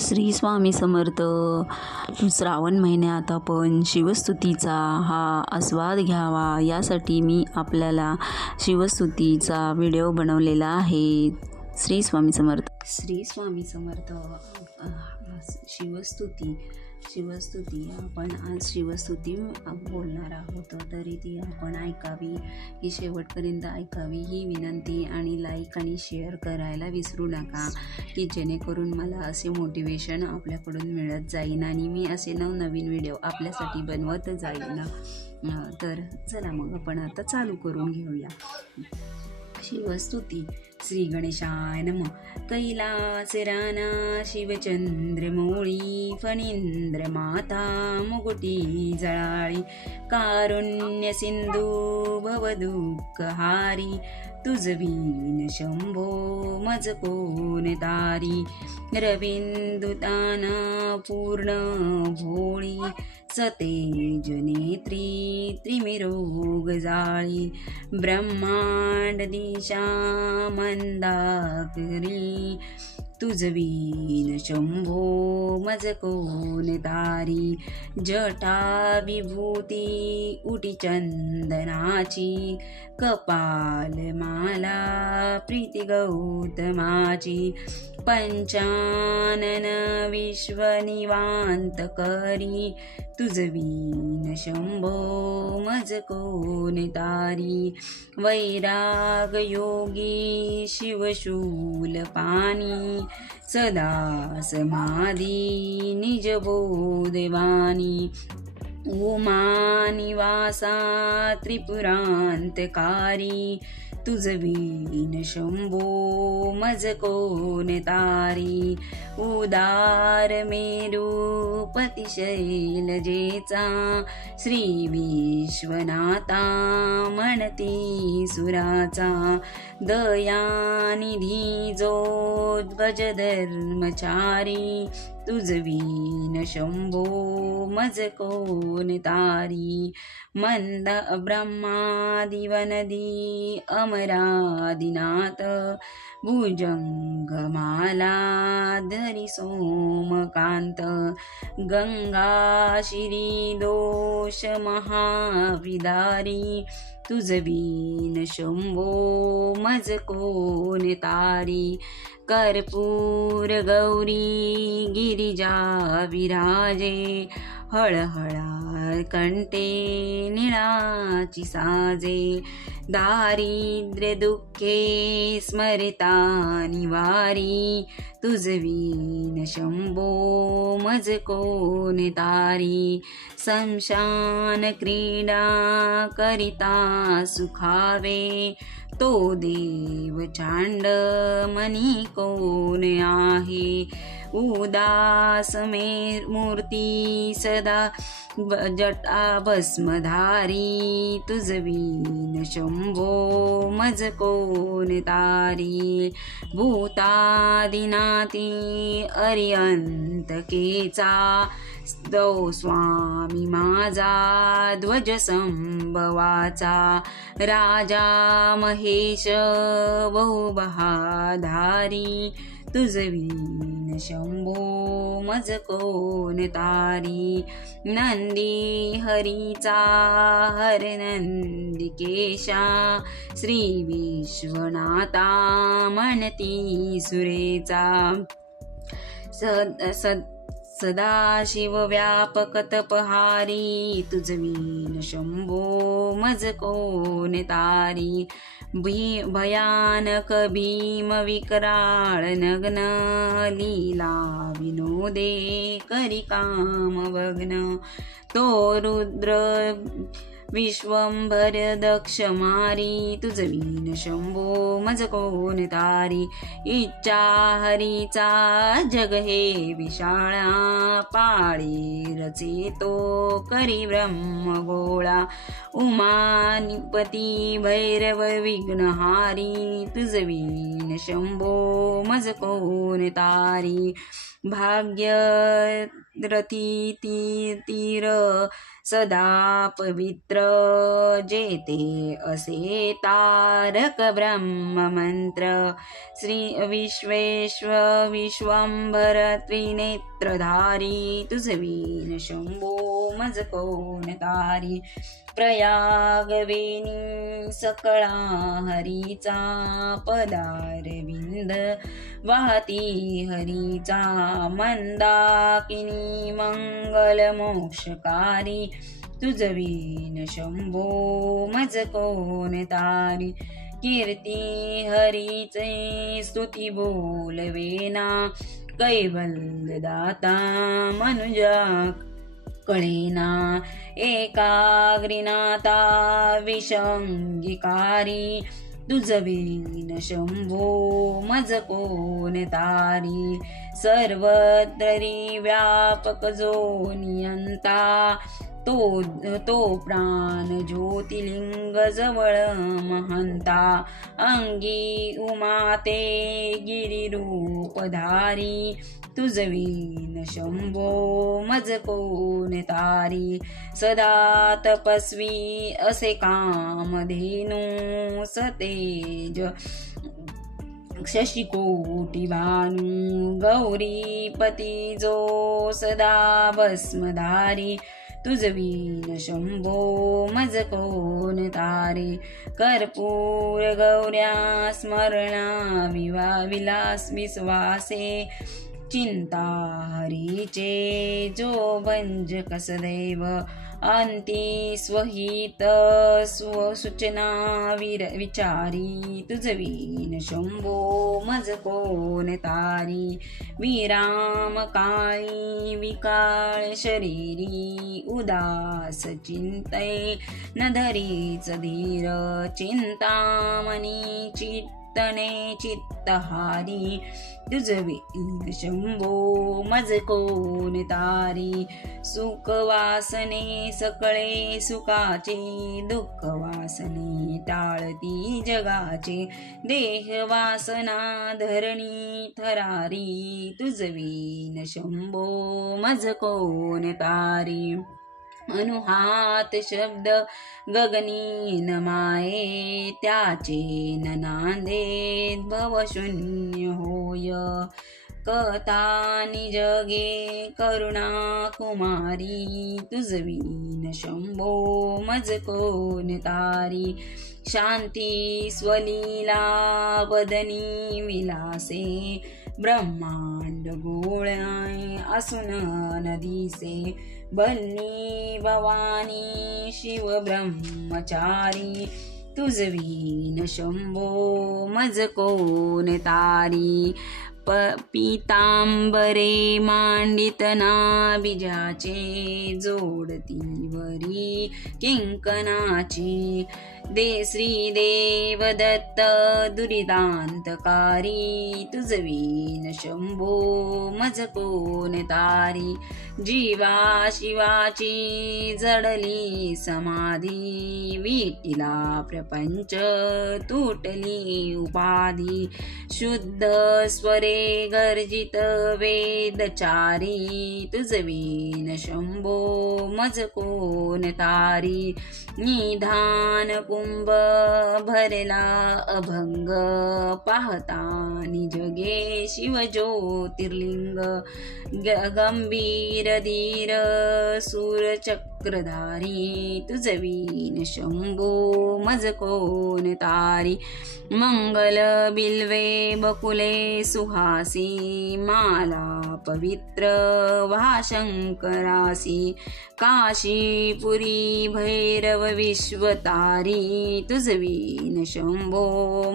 श्री स्वामी समर्थ. श्रावण महिन्यात आपण शिवस्तुतीचा हा आस्वाद घ्यावा यासाठी मी आपल्याला शिवस्तुतीचा व्हिडिओ बनवलेला आहे. श्री स्वामी समर्थ. श्री स्वामी समर्थ. शिवस्तुती आपण आज शिवस्तुती बोलणार आहोत, तरी ती आपण ऐकावी, ही शेवटपर्यंत ऐकावी ही विनंती. आणि लाईक आणि शेअर करायला विसरू नका, की जेणेकरून मला असे मोटिवेशन आपल्याकडून मिळत जाईन आणि मी असे नवनवीन व्हिडिओ आपल्यासाठी बनवत जाईन. तर चला मग आपण आता चालू करून घेऊया. शिवस्तुती. श्री गणेशाय नमः. कैलास राना शिवचंद्रमौळी फणींद्र माता मुकुटी जळाळी कारुण्य सिंधू भवदुःखहारी तुझवीन शंभो मज कोण तारी रविंदुताना पूर्ण भोळी सतेज नेत्री त्रिमिरोग जाळी ब्रह्मांड दिशा मंदाकरी तुझवीन शंभो मज कोण तारी जटा विभूती उटी चंदनाची कपाल माला प्रीती गौतमाची पंचानन विश्वनिवांत करी तुझवीन शंभो मज कोण तारी वैराग योगी शिवशूल पाणी सदा समाधी निज बोधवानी उमा निवासा त्रिपुरांतकारी तुझवीन शंभो मज कोण तारी उदार मेरूपती शैलजेचा श्री विश्वनाथा म्हणती सुराचा दयानिधी जो गजधर्मचारी तुझवीन शंभो मज कोण तारी मंद ब्रह्मादिवनदी अमरादिनाथ भुजंगमाला धरी सोमकांत गंगा शिरी दोष महाविदारी तुझवीन शंभो मज कोण तारी कर्पूर गौरी गिरिजा विराजे हळहळा कंठे निळाची साजे दारिद्र्य दुःखे स्मरिता निवारी तुझवीन शंभो मज कोण तारी शमशान क्रीडा करिता सुखावे तो देव चांड मनी कोण आहे उदास मूर्ती सदा जटा भस्मधारी तुझवीन शंभो मज कोण तारी भूतादिनाती अर्यंतकेचा तो स्वामी माझा ध्वज संभवाचा राजा महेश बहुबहाधारी तुझवीन शंभो मज कोण तारी नंदी हरीचा हर नंदिकेशा श्री विश्वनाथा म्हणती सुरेचा सदाशिव व्यापक तपहारी तुझवीन शंभो मज कोण तारी भयानक भीम विकराळ नग्न लीला विनोदे करी काम भग्न तो रुद्र विश्वंभर दक्ष मारी तुझवीन शंभो मज कोण तारी इच्छा हरीचा जग हे विशाळा पाळे रचे तो करी ब्रह्म गोळा उमानिपती भैरव विघ्नहारी तुझवीन शंभो मज कोण तारी भाग्यरथी तीर सदा पवित्र जेते असे तारक ब्रह्ममंत्र श्री विश्वंभर त्रिनेत्रधारी तुझवीन शंभो मज कोण तारी प्रयागवेणी सकळा हरीचा पदारविंद वाहती हरीचा मंदाकिनी मंगल मोक्षकारी तुझवीन शंभो मज कोण तारी कीर्ती हरीचे स्तुती बोलवेना कैवल्यदाता मनुजा कळेना एकाग्रीनाथा विषंगिकारी तुझवीन शंभो मज कोण तारी सर्वत्री व्यापक जो नियंता तो प्राण ज्योतिलिंग जवळ महंता अंगी उमाते गिरिरूपधारी तुझवीन शंभो मज कोण तारी सदा तपस्वी असे कामधेनु सतेज शशिकोटी भानु गौरीपती जो सदा भस्मधारी तुझवीन शंभो मज कोण तारी कर्पूर गौऱ्या स्मरणा विलास विश्वासे चिंता हरीचे जो भंजक सदैव अंती स्वहित स्वसूचना विचारी तुझवीन शंभो मज कोण तारी विराम काळी विकाळ शरीरी उदास चिंते न धरीच धीर चिंतामणी चित्तने चित्तहारी तुझवीन शंभो मज कोण तारी सुख वासने सकळे सुखाचे दुःख वासने टाळती जगाचे देह वासना धरणी थरारी तुझवीन शंभो मज कोण तारी अनुहात शब्द गगनीन माये त्याचे न नांदेत भवशून्य होय कथा निजगे करुणा कुमारी तुझवीन शंभो मज कोण तारी शांती स्वलीला बदनी विलासे ब्रह्मांड गोळाय असून नदीसे बल्ली भवानी शिव ब्रह्मचारी तुझवीन शंभो मज कोण तारी पीतांबरे मांडितना बीजाचे जोडतीवरी किंकणाची श्री देवदत्त दुरितांतकारी तुझवीन शंभो मज कोण तारी जीवा शिवाची जडली समाधी विटीला प्रपंच तुटली उपाधी शुद्ध स्वरे गर्जित वेदचारी तुझवीन शंभो मज कोण तारी निधान कुंभ भरला अभंग पाहता निजगे शिव ज्योतिर्लिंग गंभीर धीर सूरचक्रधारी तुझवीन शंभो मज कोण तारी मंगल बिल्वे बकुले सुहासी माला पवित्र वाशंकरासी काशीपुरी भैरव विश्वतारी तुझवीन शंभो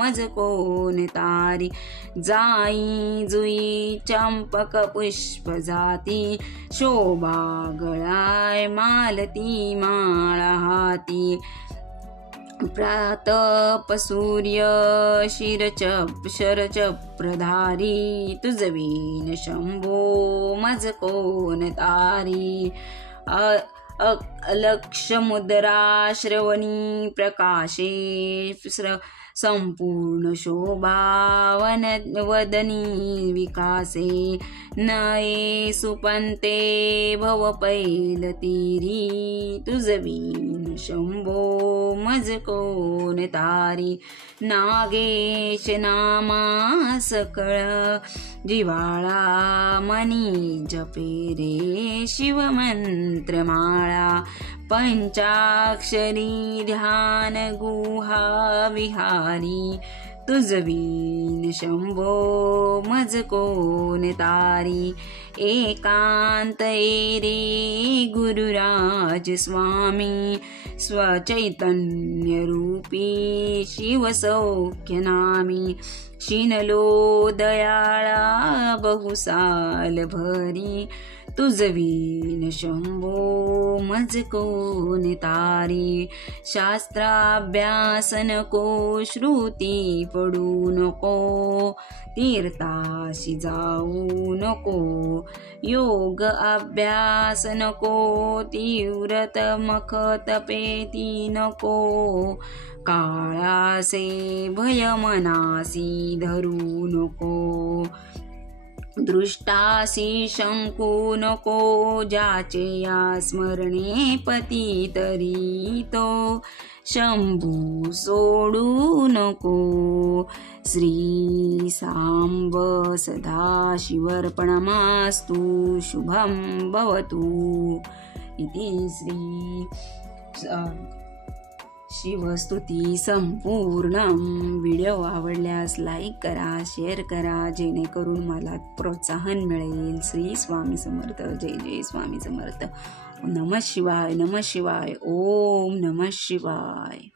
मज कोण तारी जाई जुई चंपक पुष्प जाती शोभा गळाय मालती माळा हाती प्रातप सूर्य शरचप्रधारी तुझवीन शंभो मज कोण तारी अलक्ष मुद्रा श्रवणी प्रकाशे संपूर्ण शोभावन वदनी विकासे नये सुपंते भव पैल तीरी तुझवीन शंभो मज कोण तारी नागेश नामा सकळ जिवाळा मनी जपे रे शिवमंत्रमाळा पंचाक्षरी ध्यान गुहा विहारी तुझवीन शंभो मज कोण तारी एकांत रे गुरुराज स्वामी स्वचैतन्य रूपी शिवसौख्य नामी शिनलो दयाळा बहुसाल भरी तुझवीन शंभो मज कोण तारी शास्त्राभ्यास नको श्रुती पडू नको तीर्थाशी जाऊ नको योग अभ्यास नको तीव्रत मख तपेती नको काळासे भय मनासी धरू नको दृष्टासी शंकू नको ज्याचे या स्मरणे पती तरी तो शंभू सोडू नको श्री सांब सदा शिवर्पणमास्तु शुभं भवतु इति श्री शिवस्तुती संपूर्ण. व्हिडिओ आवडल्यास लाईक करा, शेअर करा, जेणेकरून मला प्रोत्साहन मिळेल. श्री स्वामी समर्थ. जय जय स्वामी समर्थ. नमः शिवाय. नमः शिवाय. ओम नमः शिवाय.